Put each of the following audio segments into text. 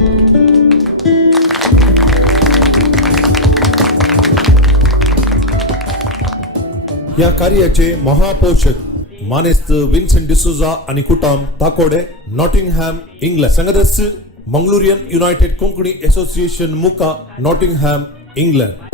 या कार्याचे महापोषक मानेस्त विन्सेंट डिसूजा आणि कुटाम ताकोडे नॉटिंगहॅम इंग्लंड संघदस्य मंगलुरियन युनायटेड कोंकणी असोसिएशन मुका नॉटिंगहॅम इंग्लंड.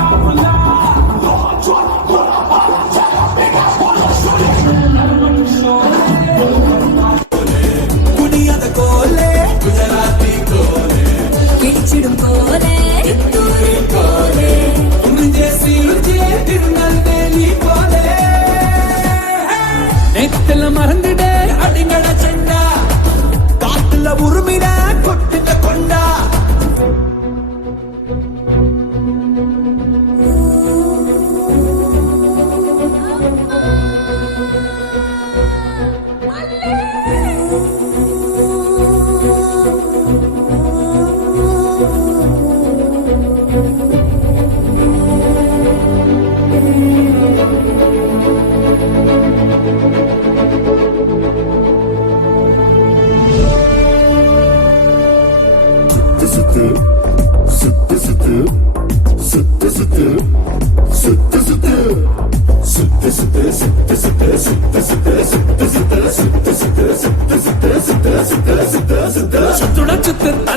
Abula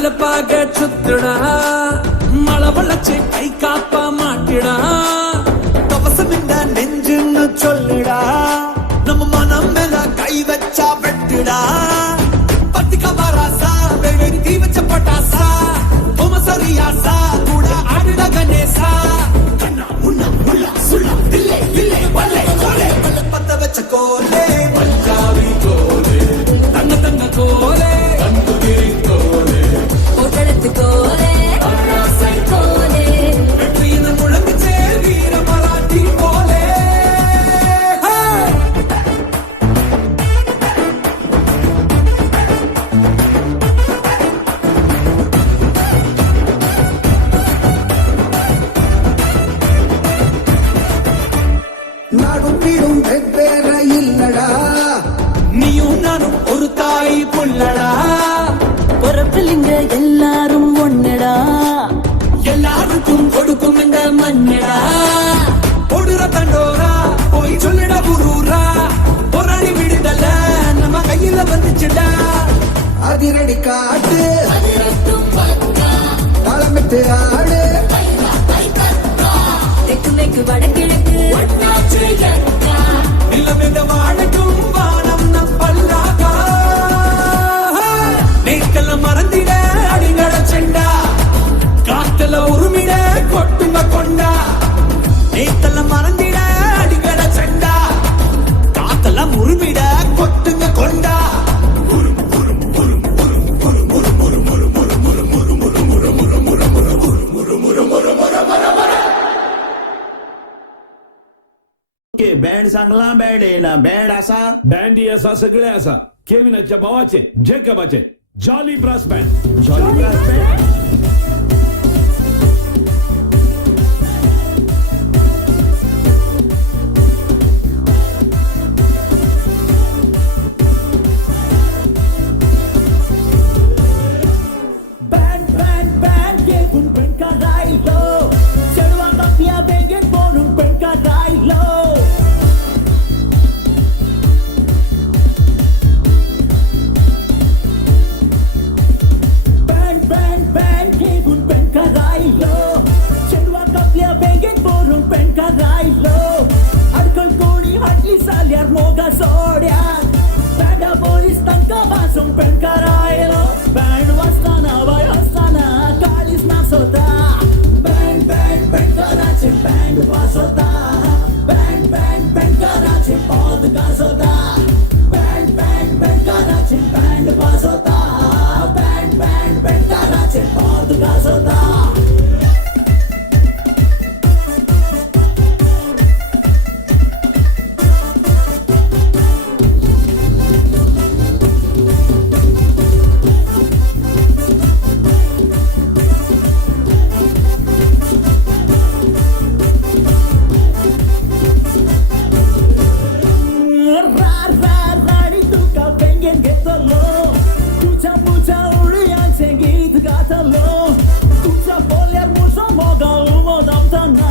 തലപ്പാക ചുത്തിടാ മഴ വളച്ച് കൈ കാപ്പ മാറ്റിടാ തപസമിന്റെ നെഞ്ചെന്ന് ചൊല്ലിടാ നമ്മ മനം മേല കൈ വെച്ച വെട്ടിടാ പത്തിക വരാസ വെടി തീ വെച്ച പട്ടാസ തോമസറിയാസ കൂട ആടിട ഗണേശ കണ്ണ മുന്ന മുള്ള സുള്ള ദില്ലേ ദില്ലേ വല്ലേ കോലെ പത്ത വെച്ച കോലെ പഞ്ചാബി കോലെ തങ്ക തങ്ക കോലെ കണ്ടുതിരി കോലെ ഒട്ടടത്ത് കോലെ അറാസൈ കോലെ വെട്ടിന്ന് മുഴങ്ങിച്ചേ വീര മറാഠി കോലെ നാടും വീടും വെവ്വേറെ ഇല്ലടാ നീയും നാനും ഒരു തായി പുല്ലടാ പൊറപ്പിലിങ്ക എല്ലാരും ഒന്നടാ எல்லாருக்கும் கொடுக்கும் இந்த மண்ணடா போடுற தண்டோரா போய் சொல்லிட புரூரா போராடி விடுதல நம்ம கையில வந்துச்சுடா அதிரடி காட்டு தாளமிட்டு ஆடு தெக்கு மேற்கு வடகிழக்கு இல்லமித வாழட்டும் வானம் நம் பல்லாகா நேக்கெல்லாம் மறந்திட அடிங்கட செண்டா காத்தல உருமிட கொட்டுங்க கொண்டா நேத்தெல்லாம் மறந்திட அடிங்கட செண்டா காத்தெல்லாம் உருமிட கொட்டுங்க கொண்டா बँड चांगला बँड आहे ना बँड असा बँडी असा सगळे असा केविनाच्या भावाचे जेकबाचे jolly brass band jolly brass band Band, band, band, घेऊन पेंका राहिलो चढवा कापल्या बेंगेत बोलून पेंका राहिलो Band, band, band, घेऊन पेंका राहिलो चढवा कापल्या बेंगेत बोलून पेंका राहिलो अडकल कोणी हाटली साल्यार मोगा सोड्यात बँडा पोलीस तंका वाजून पेंका राहिलो बँड वाजताना बाय असताना काळीच नाचवता बँड बँड बँडकराचे बँड वाजवता बँड बँड बँडकराचे पद गाजवता बँड बँड बँडकराचे बँड वाजवता बँड बँड बँडकराचे पद गाजवता राणी तुका पेंगेन घेतलो तुझ्या मुझ्या उडयांचे गीत गातलो तुझ्या बोल्यार मुजो मोगा उमो दमतना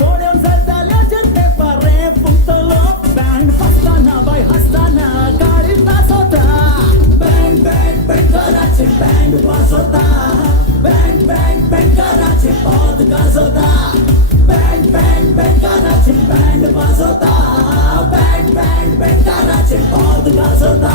कोड्यान जाताल्याचे पेपरे फुंकतलो बँड वाजताना बाय हसताना काळी नाचवता बँड बँड बँडकराचे बँड वाजवता बँड बँड बँडकराचे पद गाजवता बँड बँड बँडकराचे बँड वाजवता बँड बँड बँडकराचे पद गाजवता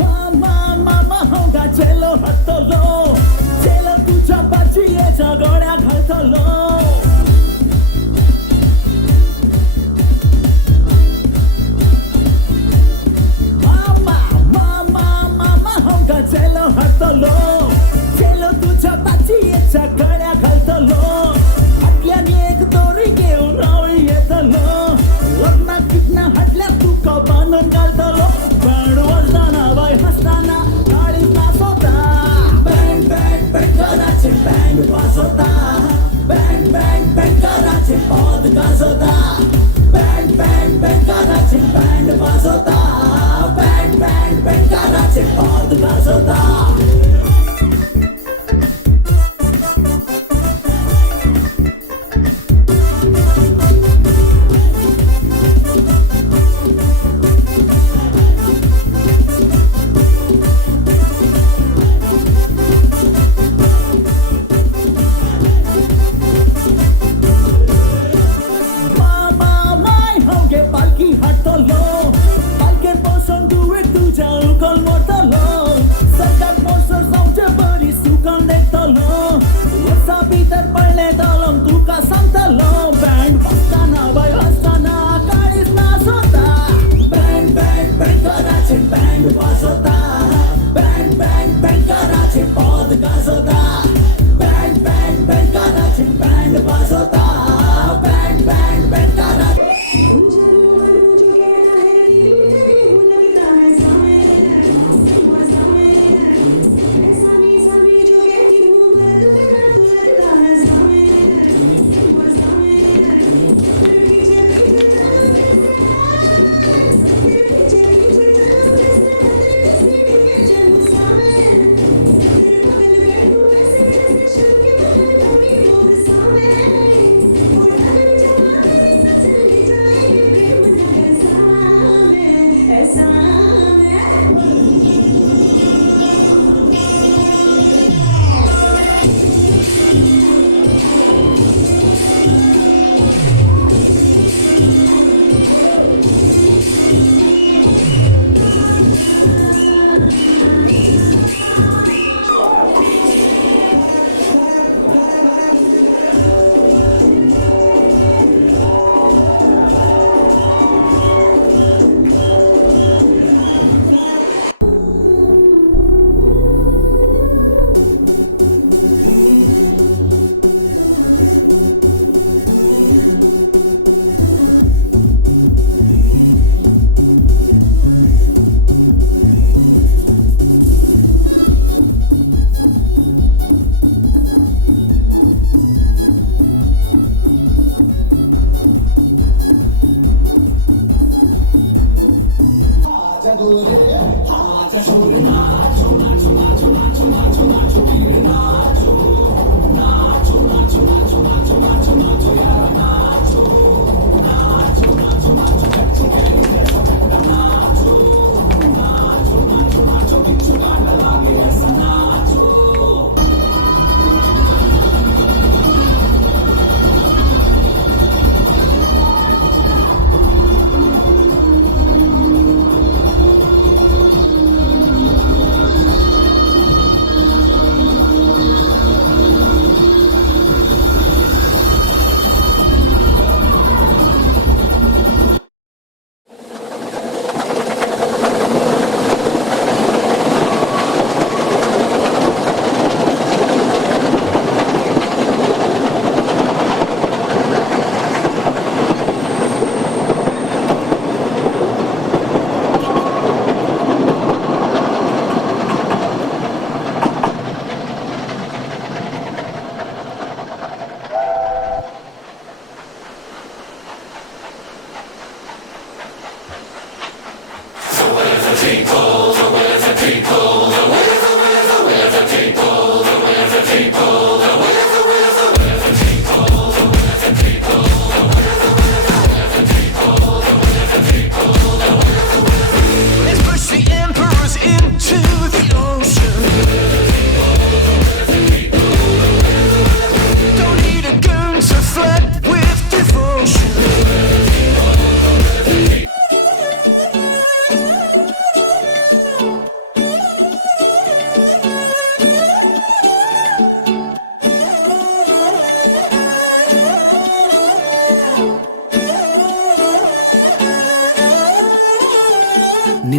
मामा मामा होगा चेलो हटलो चेलो तुझ्या बाचीच्या गोड्या घालतलो मामा मामा मामा होगा चेलो हटलो चेलो तुझ्या बाचीच्या गड्या घालतलो हातल्याने एक दोरी घेऊन रावळी येतलो लग्ना किटना हाटल्या तुका बांधून घालतलो बँड वाजताना बाय हसताना काळी नाचवता बँड बँड बँडकराचे बँड वाजवता बँड बँड बँडकराचे पद गाजवता बँड बँड बँडकराचे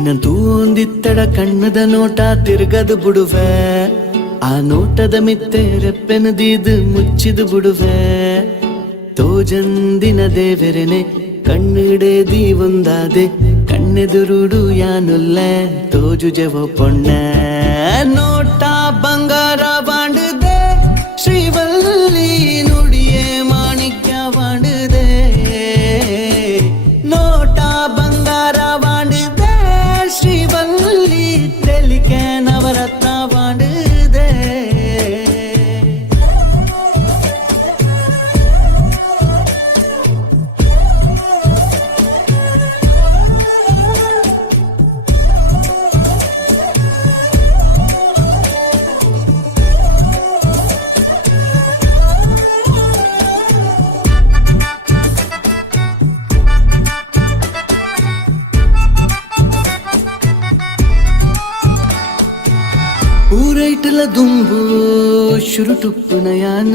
ದಿನಂತೂ ಒಂದಿತ್ತಡ ಕಣ್ಣದ ನೋಟ ತಿರುಗದು ಬಿಡುವೆ, ಆ ನೋಟದ ಮಿತ್ತೆ ರೆಪ್ಪೆನದೀದು ಮುಚ್ಚಿದು ಬಿಡುವೆ. ತೋಜಂದಿನ ದೇವರನೆ ಕಣ್ಣಿಡೇದಿ ಒಂದಾದೆ, ಕಣ್ಣೆದುರುಡು ಯಾನುಲ್ಲೆ ತೋಜು ಜವ ಪೊಣ್ಣೆ. ನೋಟ ಬಂಗಾರ ಬಾಂಡುದೆ ಶ್ರೀವಲ್ಲಿ ನುಡಿಯೇ ಮಾಣಿಕ್ಯ ಬಾಂಡುದೆ. ನೋಟ ಬಂಗಾರ ಬಾಂಡುದೆ ಶ್ರೀವಲ್ಲಿ ತೆಲಿಕೆ ನವರತ್ನ ಬಾಂಡುದೆ. ಊರೈಟಲ ದುಂಬು ಶುರುಟುಪ್ಪುನ ಯಾನ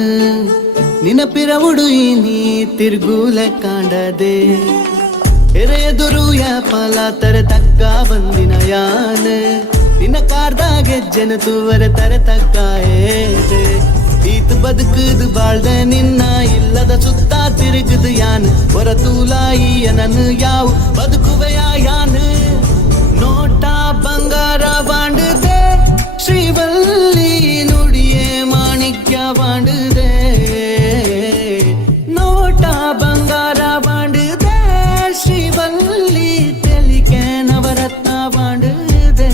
ನಿನಪಿರವುಡು ನೀ ತಿರ್ಗೂಲ ಕಾಂಡದೆ. ಎರೆಯದುರು ಯಾಪಲ ತರ ತಗ್ಗ ಬಂದಿನ ಯಾನ ನಿನ್ನ ಕಾರ್ದಾಗ ಗೆಜ್ಜೆನ ತೂವರೆ ತರ ತಗ್ಗ ಏದೆ. ಈತ ಬದುಕುದು ಬಾಳ್ದ ನಿನ್ನ ಇಲ್ಲದ ಸುತ್ತ ತಿರುಗುದು ಯಾನ ಹೊರತೂಲಾಯಿಯ ನನ್ನ ಯಾವ ಬದುಕುವೆಯ ಯಾನ. ನೋಟ ಬಂಗಾರ ಬಾಂಡುದೆ ಶ್ರೀವಲ್ಲಿ ನುಡಿಯೇ ಮಾಣಿಕ್ಯ ಬಾಂಡುದೆ. ನೋಟ ಬಂಗಾರ ಬಾಂಡುದೆ ಶ್ರೀವಲ್ಲಿ ತೆಲಿಕೆ Navratna ಬಾಂಡುದೆ.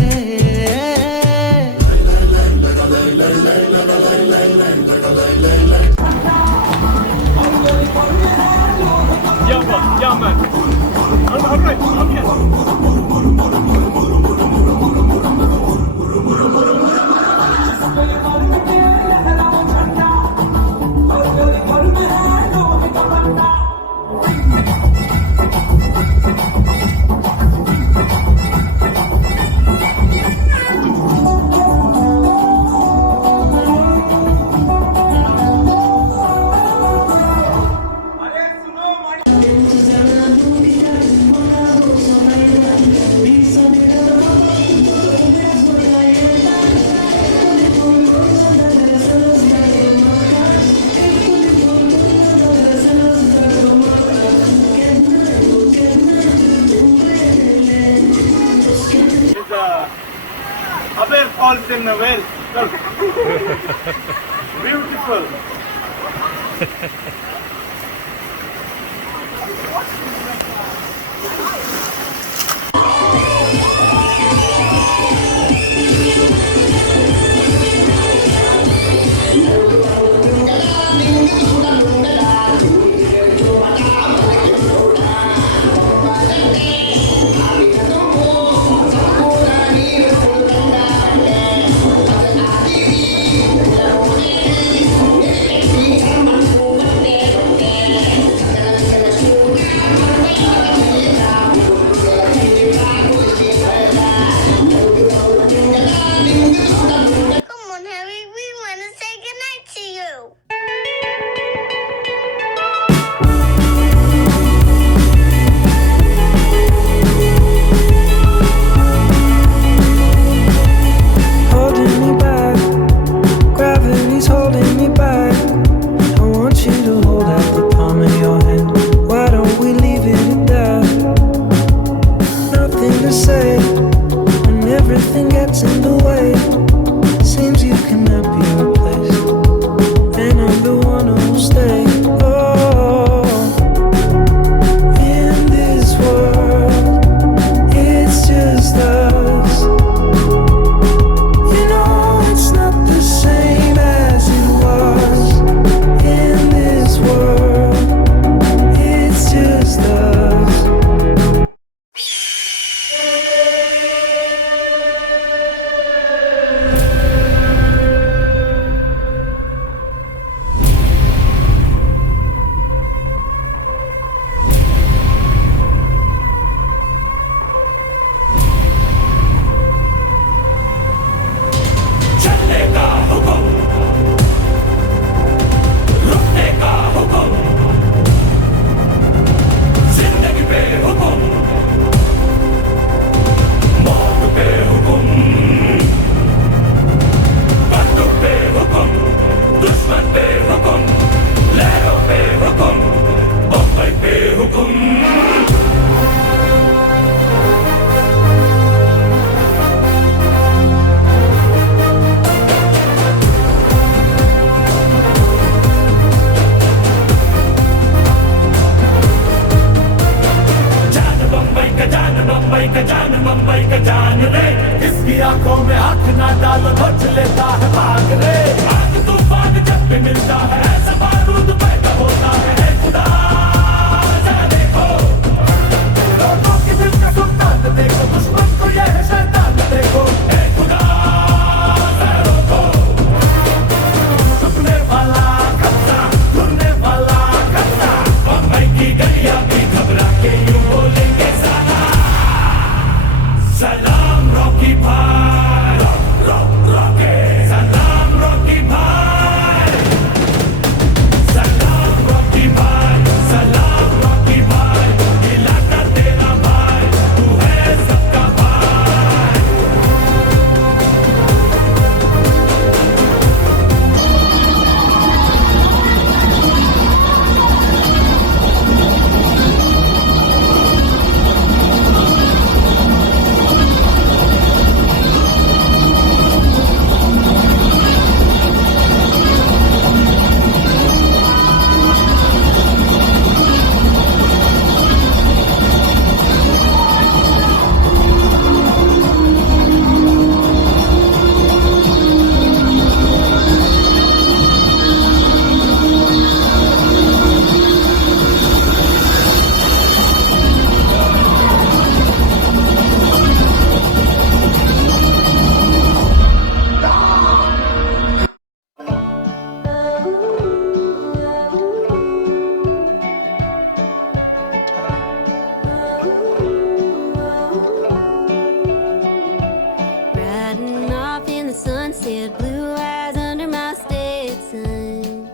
Abel falls in the well. Beautiful. ना डाल बच लेता है भाग रे आग तूफान जब भी मिलता है ऐसा बारूद पैदा होता है खुदा जरा देखो लोगों के दिल का सुल्तान देखो दुश्मन को ये है शैतान देखो खुदा जरा रोको झुकने वाला खतरा ढूंढने वाला खतरा बम्बई की गलियां भी घबरा के यूं बोलेंगे सलाम रॉकी भाई रॉकी सलाम रॉकी भाई सलाम रॉकी भाई सलाम रॉकी भाई इलाका तेरा भाई तू है सबका भाई Riding off in the sunset, blue eyes under my Stetson.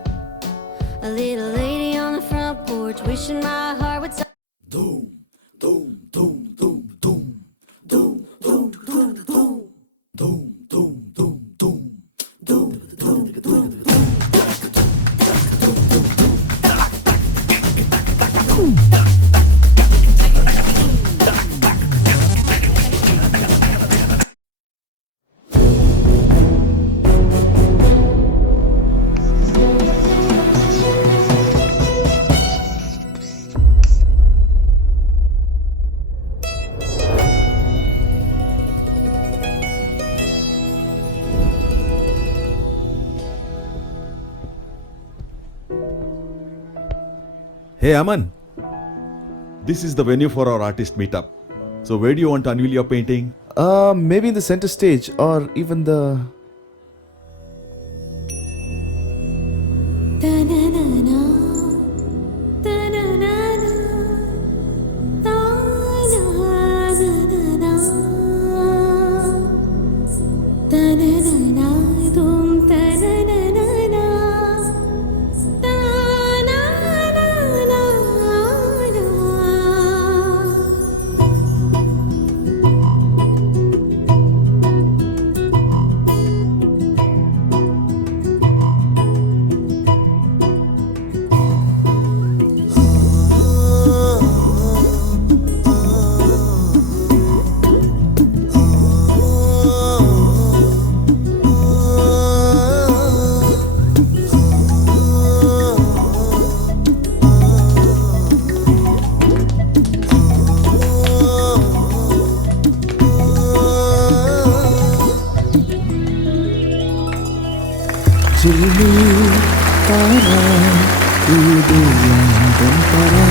A little lady on the front porch, wishing my heart would stop. Hey Aman, this is the venue for our artist meetup. So where do you want to unveil your painting? Maybe in the center stage or even the. Ta-na-na-na, ta-na-na-na, ta-na-na-na, ta-na-na-na, dum, ta-na-na-na-na, ta-na-na-na-na. చిల్లు తారా ఇది ఎంతంతరా